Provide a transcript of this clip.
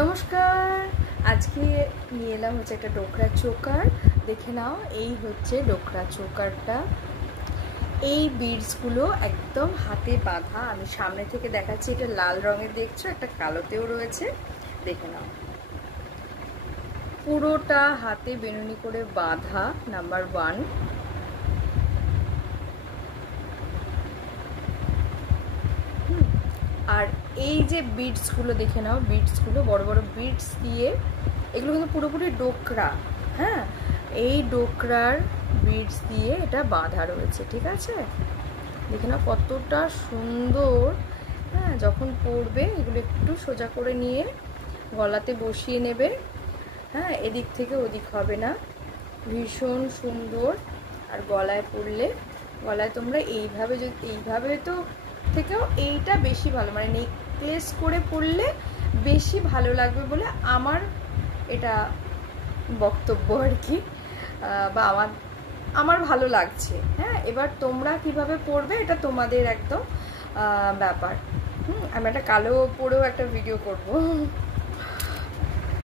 নমস্কার। আজকে নিয়ে এলাম হচ্ছে একটা ডোকরা চোকার। দেখে নাও, এই হচ্ছে ডোকরা চোকারটা। এই বিডসগুলো একদম হাতে বাঁধা। আমি সামনে থেকে দেখাচ্ছি, এটা লাল রঙের দেখছো, একটা কালোতেও রয়েছে। দেখে নাও, পুরোটা হাতে বেনুনি করে বাঁধা। নাম্বার 1। আর এই যে বিডসগুলো দেখে নাও, বিডসগুলো বড় বড় বিডস দিয়ে, এগুলো কিন্তু পুরোপুরি ডোকরা। হ্যাঁ, এই ডোকরার বিডস দিয়ে এটা বাঁধা রয়েছে, ঠিক আছে? দেখে নাও কতটা সুন্দর। হ্যাঁ, যখন পরবে এগুলো একটু সোজা করে নিয়ে গলাতে বসিয়ে নেবে। হ্যাঁ, এদিক থেকে ওদিক হবে না, ভীষণ সুন্দর। আর গলায় পরলে, গলায় তোমরা এইভাবে, যদি এইভাবে তো থেকেও এইটা বেশি ভালো, মানে নেকলেস করে পরলে বেশি ভালো লাগবে বলে আমার এটা বক্তব্য আর কি, বা আমার ভালো লাগছে। হ্যাঁ, এবার তোমরা কিভাবে পরবে এটা তোমাদের একদম ব্যাপার। আমি একটা কালো পরেও একটা ভিডিও করব।